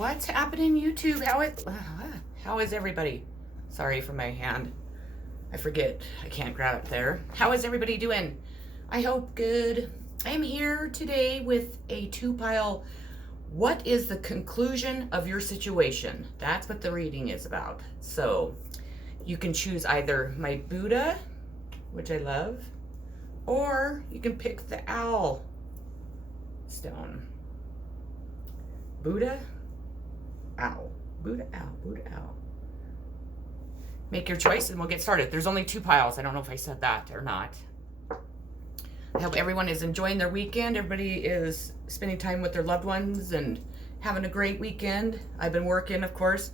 What's happening, YouTube? How is everybody? Sorry for my hand. I forget. I can't grab it there. How is everybody doing? I hope good. I am here today with a two-pile. What is the conclusion of your situation? That's what the reading is about. So you can choose either my Buddha, which I love, or you can pick the owl stone. Buddha, owl. Buddha, owl. Buddha, owl. Make your choice and we'll get started. There's only two piles. I don't know if I said that or not. I hope everyone is enjoying their weekend. Everybody is spending time with their loved ones and having a great weekend. I've been working, of course.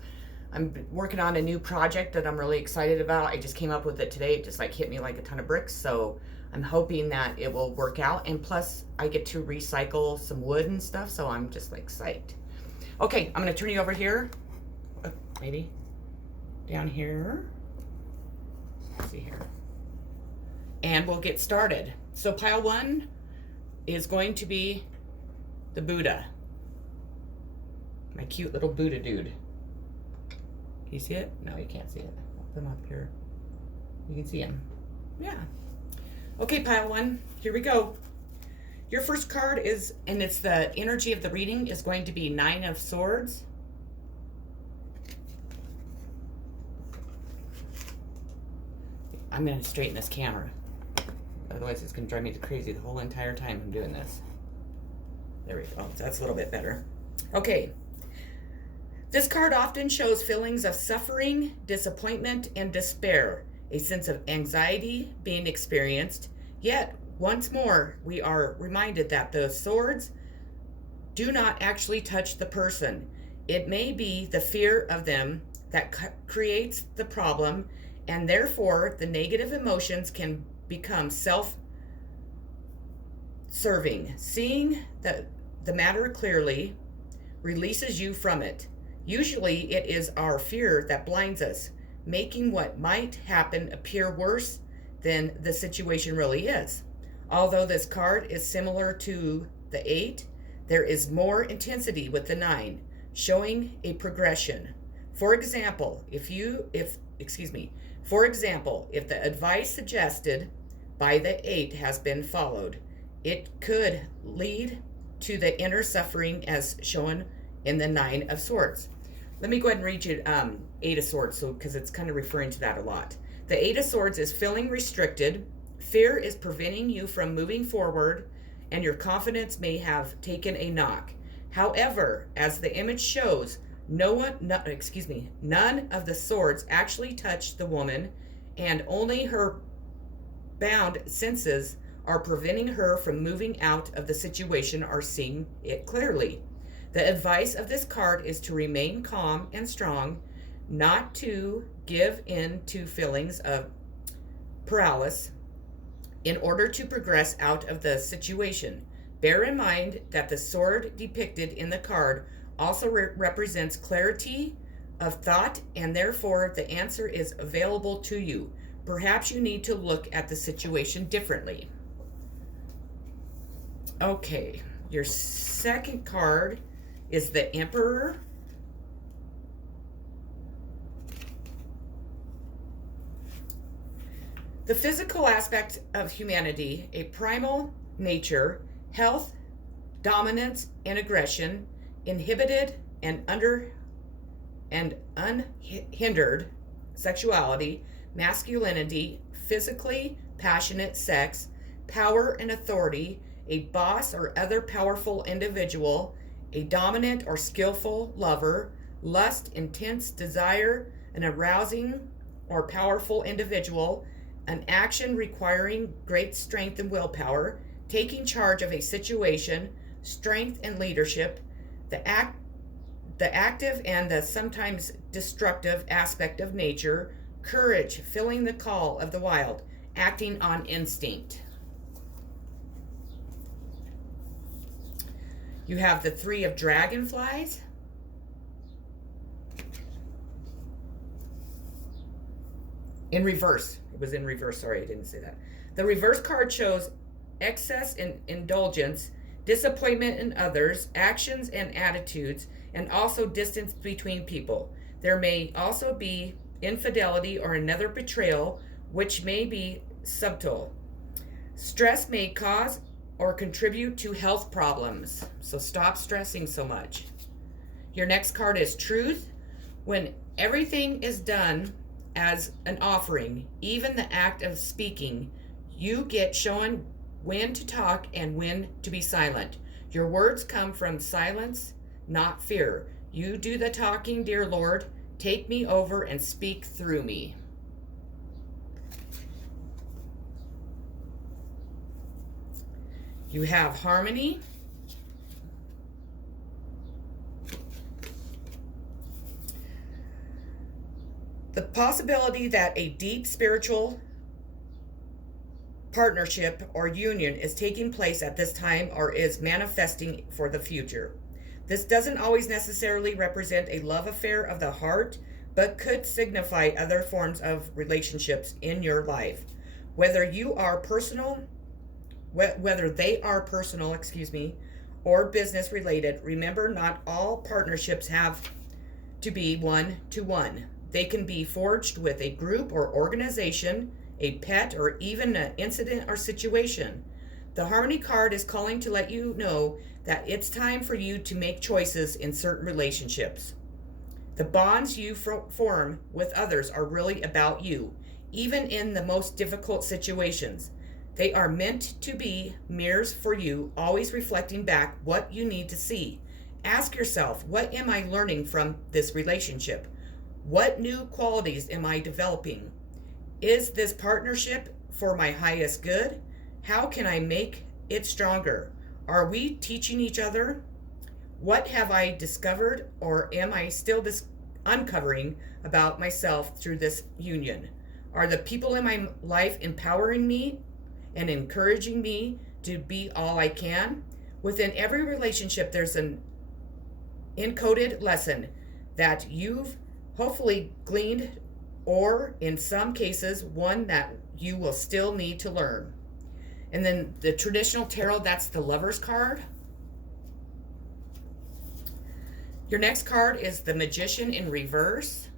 I'm working on a new project that I'm really excited about. I just came up with it today. It just like hit me like a ton of bricks. So I'm hoping that it will work out. And plus I get to recycle some wood and stuff. So I'm just like psyched. Okay, I'm going to turn you over here. Maybe down here. Let's see here. And we'll get started. So pile one is going to be the Buddha. My cute little Buddha dude. Can you see it? No, you can't see it. I'll put him up here. You can see him. Yeah. Okay, pile one. Here we go. Your first card is, and it's the energy of the reading, is going to be Nine of Swords. I'm going to straighten this camera. Otherwise, it's going to drive me crazy the whole entire time I'm doing this. There we go. That's a little bit better. Okay. This card often shows feelings of suffering, disappointment, and despair, a sense of anxiety being experienced. Yet, once more, we are reminded that the swords do not actually touch the person. It may be the fear of them that creates the problem, and therefore the negative emotions can become self-serving. Seeing the matter clearly releases you from it. Usually it is our fear that blinds us, making what might happen appear worse than the situation really is. Although this card is similar to the 8, there is more intensity with the 9, showing a progression. For example, if the advice suggested by the 8 has been followed, it could lead to the inner suffering as shown in the 9 of Swords. Let me go ahead and read you 8 of Swords, because it's kind of referring to that a lot. The 8 of Swords is feeling restricted. Fear is preventing you from moving forward, and your confidence may have taken a knock. However, as the image shows, none of the swords actually touch the woman, and only her bound senses are preventing her from moving out of the situation or seeing it clearly. The advice of this card is to remain calm and strong, not to give in to feelings of paralysis in order to progress out of the situation. Bear in mind that the sword depicted in the card also represents clarity of thought, and therefore the answer is available to you. Perhaps you need to look at the situation differently. Okay, your second card is the Emperor. The physical aspect of humanity, a primal nature, health, dominance, and aggression, inhibited and unhindered sexuality, masculinity, physically passionate sex, power and authority, a boss or other powerful individual, a dominant or skillful lover, lust, intense desire, an arousing or powerful individual, an action requiring great strength and willpower, taking charge of a situation, strength and leadership, the active and the sometimes destructive aspect of nature, courage, feeling the call of the wild, acting on instinct. You have the 3 of Dragonflies. In reverse. It was in reverse. Sorry, I didn't say that. The reverse card shows excess and indulgence, disappointment in others, actions and attitudes, and also distance between people. There may also be infidelity or another betrayal, which may be subtle. Stress may cause or contribute to health problems, so stop stressing so much. Your next card is Truth. When everything is done as an offering, even the act of speaking, you get shown when to talk and when to be silent. Your words come from silence, not fear. You do the talking, dear Lord. Take me over and speak through me. You have Harmony. The possibility that a deep spiritual partnership or union is taking place at this time or is manifesting for the future. This doesn't always necessarily represent a love affair of the heart, but could signify other forms of relationships in your life. Whether they are personal, or business related, remember not all partnerships have to be one-to-one. They can be forged with a group or organization, a pet, or even an incident or situation. The Harmony card is calling to let you know that it's time for you to make choices in certain relationships. The bonds you form with others are really about you, even in the most difficult situations. They are meant to be mirrors for you, always reflecting back what you need to see. Ask yourself, what am I learning from this relationship? What new qualities am I developing? Is this partnership for my highest good? How can I make it stronger? Are we teaching each other? What have I discovered, or am I still uncovering about myself through this union? Are the people in my life empowering me and encouraging me to be all I can? Within every relationship, there's an encoded lesson that you've hopefully gleaned, or in some cases, one that you will still need to learn. And then the traditional tarot, that's the Lover's card. Your next card is the Magician in reverse.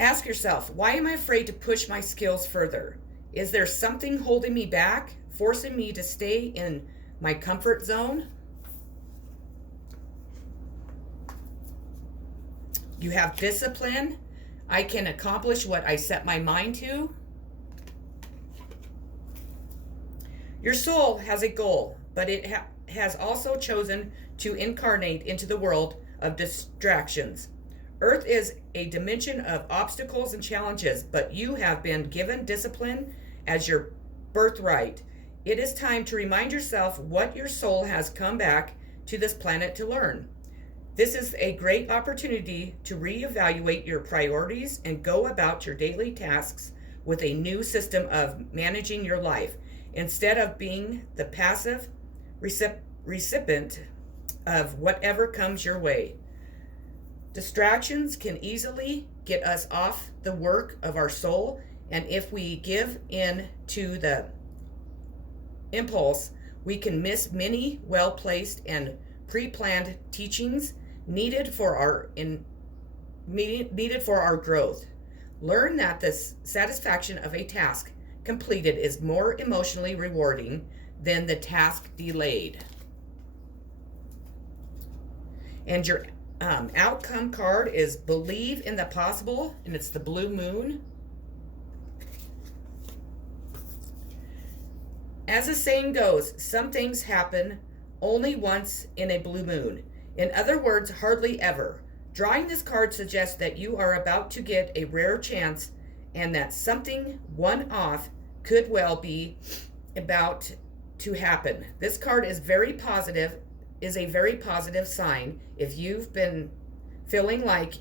Ask yourself, why am I afraid to push my skills further? Is there something holding me back, forcing me to stay in my comfort zone? You have Discipline. I can accomplish what I set my mind to. Your soul has a goal, but it has also chosen to incarnate into the world of distractions. Earth is a dimension of obstacles and challenges, but you have been given discipline as your birthright. It is time to remind yourself what your soul has come back to this planet to learn. This is a great opportunity to reevaluate your priorities and go about your daily tasks with a new system of managing your life, instead of being the passive recipient of whatever comes your way. Distractions can easily get us off the work of our soul, and if we give in to the impulse, we can miss many well-placed and pre-planned teachings needed for our growth. Learn that the satisfaction of a task completed is more emotionally rewarding than the task delayed. And your outcome card is Believe in the Possible, and it's the Blue Moon. As the saying goes, some things happen only once in a blue moon. In other words, hardly ever. Drawing this card suggests that you are about to get a rare chance, and that something one-off could well be about to happen. This card is a very positive sign if you've been feeling like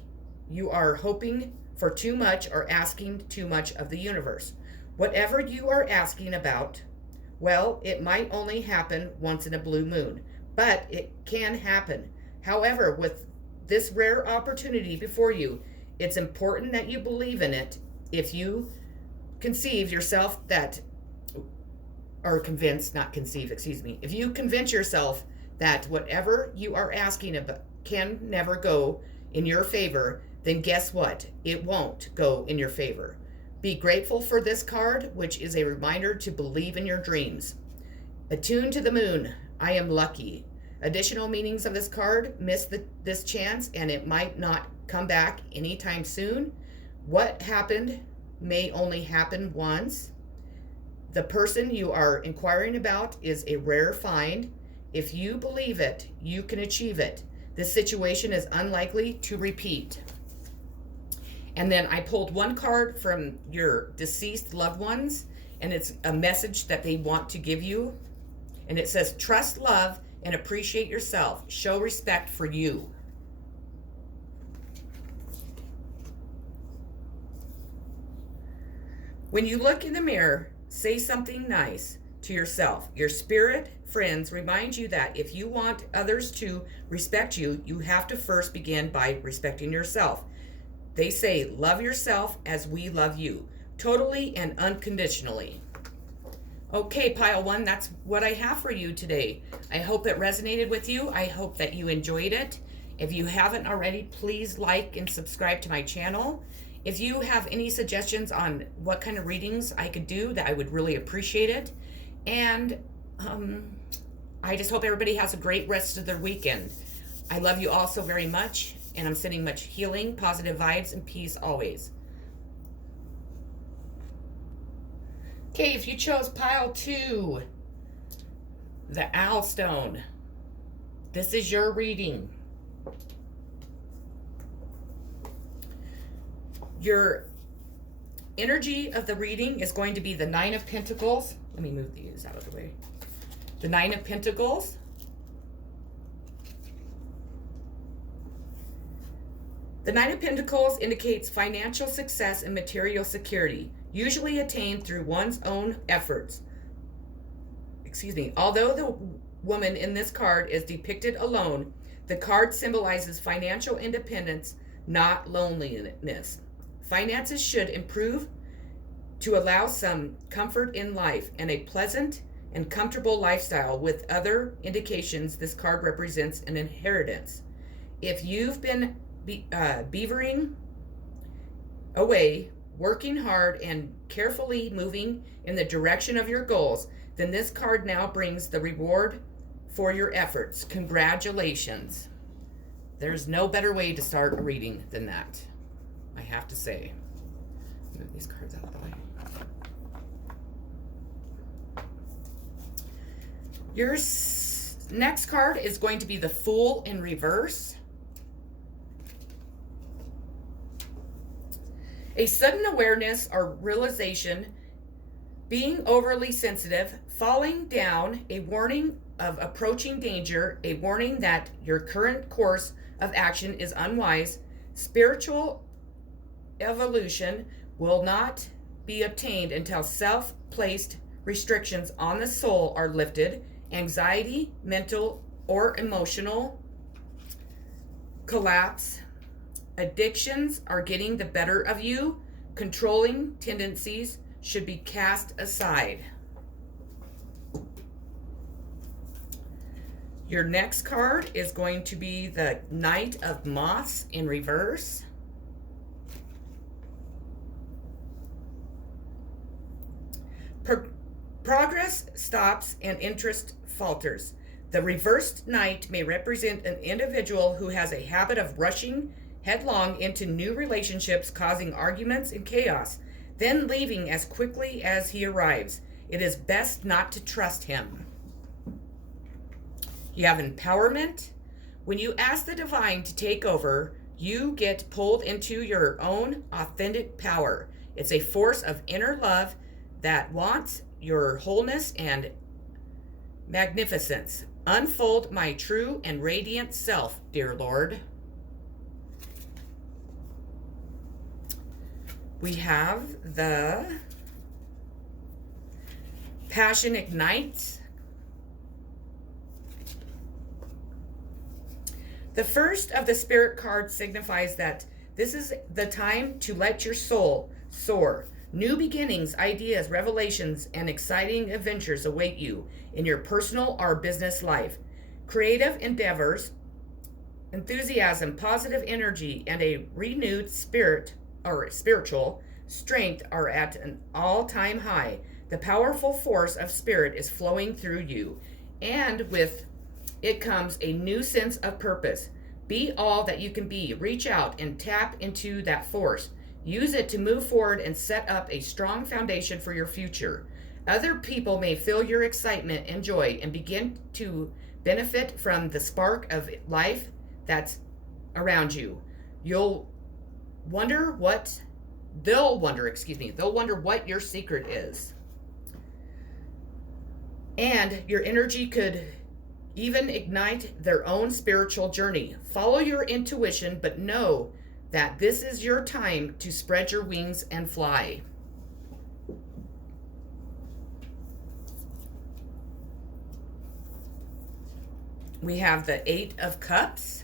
you are hoping for too much or asking too much of the universe. Whatever you are asking about, well, it might only happen once in a blue moon, but it can happen. However, with this rare opportunity before you, it's important that you believe in it. If you conceive yourself that or convince, not conceive, excuse me. If you convince yourself that whatever you are asking about can never go in your favor, then guess what? It won't go in your favor. Be grateful for this card, which is a reminder to believe in your dreams. Attuned to the moon, I am lucky. Additional meanings of this card, miss this chance and it might not come back anytime soon. What happened may only happen once. The person you are inquiring about is a rare find. If you believe it, you can achieve it. This situation is unlikely to repeat. And then I pulled one card from your deceased loved ones, and it's a message that they want to give you. And it says, trust, love, and appreciate yourself. Show respect for you. When you look in the mirror, say something nice to yourself. Your spirit friends remind you that if you want others to respect you, you have to first begin by respecting yourself. They say, love yourself as we love you, totally and unconditionally. Okay, pile one, that's what I have for you today. I hope it resonated with you. I hope that you enjoyed it. If you haven't already, please like and subscribe to my channel. If you have any suggestions on what kind of readings I could do, that I would really appreciate it. And I just hope everybody has a great rest of their weekend. I love you all so very much, and I'm sending much healing, positive vibes, and peace always. Okay, if you chose pile 2, the Owl Stone, this is your reading. Your energy of the reading is going to be the Nine of Pentacles. Let me move these out of the way. The Nine of Pentacles. The Nine of Pentacles indicates financial success and material security, usually attained through one's own efforts. Although the woman in this card is depicted alone, the card symbolizes financial independence, not loneliness. Finances should improve to allow some comfort in life and a pleasant and comfortable lifestyle. With other indications, this card represents an inheritance. If you've been beavering away, working hard, and carefully moving in the direction of your goals, then this card now brings the reward for your efforts. Congratulations. There's no better way to start a reading than that, I have to say. Move these cards out of the way. Your next card is going to be the Fool in reverse. A sudden awareness or realization, being overly sensitive, falling down, a warning of approaching danger, a warning that your current course of action is unwise. Spiritual evolution will not be obtained until self-placed restrictions on the soul are lifted. Anxiety, mental or emotional collapse, addictions are getting the better of you. Controlling tendencies should be cast aside. Your next card is going to be the Knight of Moths in reverse. Progress stops and interest falters. The reversed knight may represent an individual who has a habit of rushing headlong into new relationships, causing arguments and chaos, then leaving as quickly as he arrives. It is best not to trust him. You have empowerment. When you ask the divine to take over, you get pulled into your own authentic power. It's a force of inner love that wants your wholeness and magnificence. Unfold my true and radiant self, dear Lord. We have the Passion Ignites. The first of the Spirit cards signifies that this is the time to let your soul soar. New beginnings, ideas, revelations, and exciting adventures await you in your personal or business life. Creative endeavors, enthusiasm, positive energy, and a renewed spirit or spiritual strength are at an all-time high. The powerful force of spirit is flowing through you, and with it comes a new sense of purpose. Be all that you can be. Reach out and tap into that force. Use it to move forward and set up a strong foundation for your future. Other people may feel your excitement and joy and begin to benefit from the spark of life that's around you. You'll wonder what they'll wonder what your secret is. And your energy could even ignite their own spiritual journey. Follow your intuition, but know that this is your time to spread your wings and fly. We have the Eight of Cups.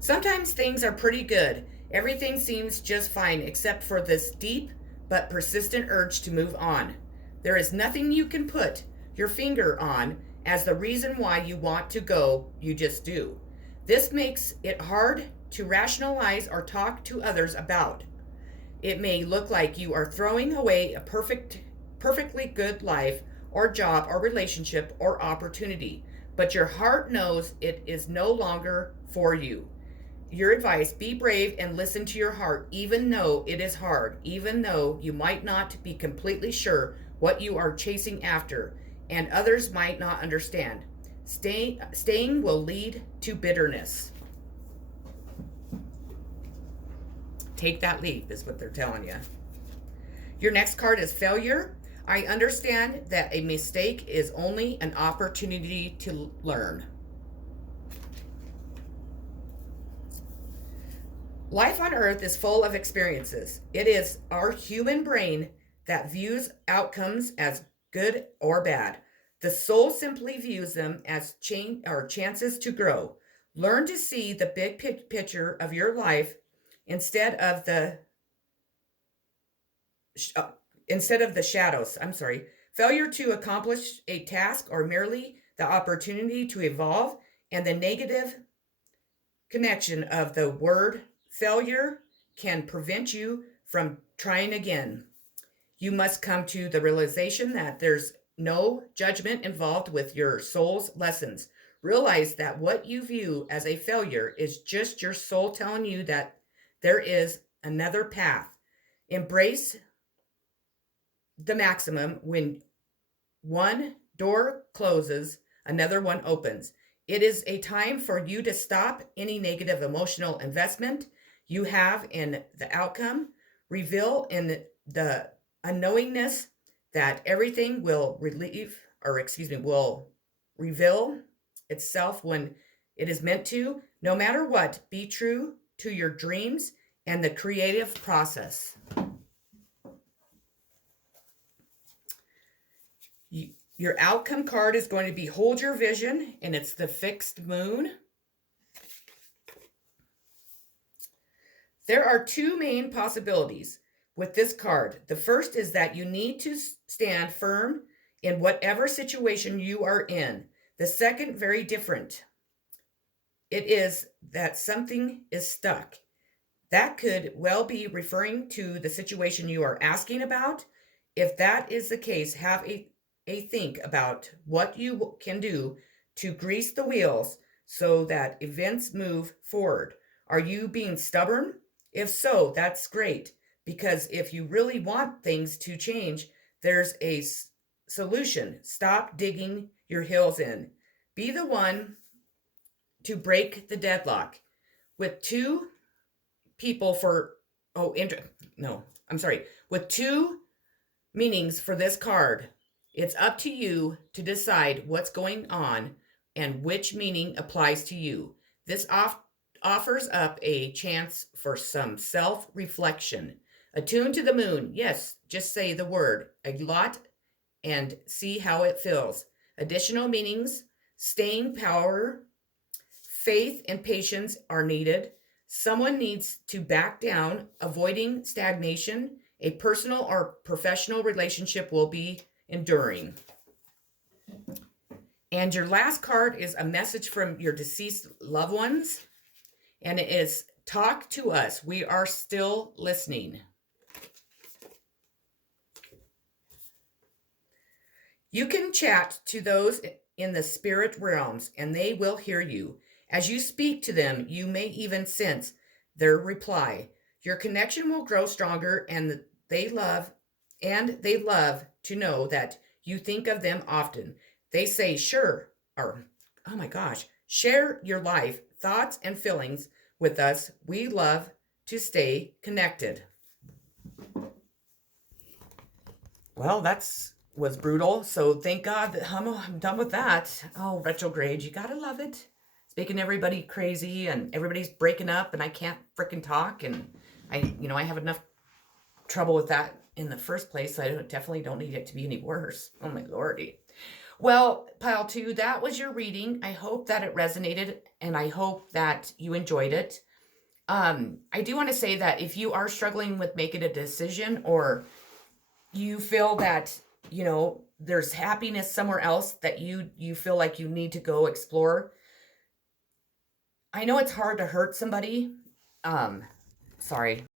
Sometimes things are pretty good. Everything seems just fine except for this deep but persistent urge to move on. There is nothing you can put your finger on as the reason why you want to go, you just do. This makes it hard to rationalize or talk to others about. It may look like you are throwing away a perfectly good life or job or relationship or opportunity, but your heart knows it is no longer for you. Your advice, be brave and listen to your heart, even though it is hard, even though you might not be completely sure what you are chasing after, and others might not understand. Staying will lead to bitterness. Take that leap, is what they're telling you. Your next card is failure. I understand that a mistake is only an opportunity to learn. Life on earth is full of experiences. It is our human brain that views outcomes as good or bad. The soul simply views them as chances to grow. Learn to see the big picture of your life instead of the shadows. Failure to accomplish a task or merely the opportunity to evolve, and the negative connection of the word failure can prevent you from trying again. You must come to the realization that there's no judgment involved with your soul's lessons. Realize that what you view as a failure is just your soul telling you that there is another path. Embrace the maximum. When one door closes, another one opens. It is a time for you to stop any negative emotional investment you have in the outcome. Reveal in the unknowingness that everything will reveal itself when it is meant to. No matter what, be true to your dreams and the creative process. Your outcome card is going to be Hold Your Vision, and it's the fixed moon. There are two main possibilities with this card. The first is that you need to stand firm in whatever situation you are in. The second, very different. It is that something is stuck. That could well be referring to the situation you are asking about. If that is the case, have a think about what you can do to grease the wheels so that events move forward. Are you being stubborn? If so, that's great, because if you really want things to change, there's a solution. Stop digging your heels in. Be the one to break the deadlock. With two meanings for this card, it's up to you to decide what's going on and which meaning applies to you. This offers up a chance for some self-reflection. Attune to the moon. Yes, just say the word a lot and see how it feels. Additional meanings: staying power, faith, and patience are needed. Someone needs to back down, avoiding stagnation. A personal or professional relationship will be enduring. And your last card is a message from your deceased loved ones. And it is, talk to us. We are still listening. You can chat to those in the spirit realms, and they will hear you. As you speak to them, you may even sense their reply. Your connection will grow stronger, and they love to know that you think of them often. They say, sure, or oh my gosh, share your life, thoughts, and feelings with us. We love to stay connected. Well, was brutal. So thank God that I'm done with that. Oh, retrograde, you gotta love it. It's making everybody crazy and everybody's breaking up and I can't freaking talk. And I have enough trouble with that in the first place. So I definitely don't need it to be any worse. Oh my lordy. Well, pile 2, that was your reading. I hope that it resonated and I hope that you enjoyed it. I do want to say that if you are struggling with making a decision, or you feel that, there's happiness somewhere else that you feel like you need to go explore. I know it's hard to hurt somebody. Sorry.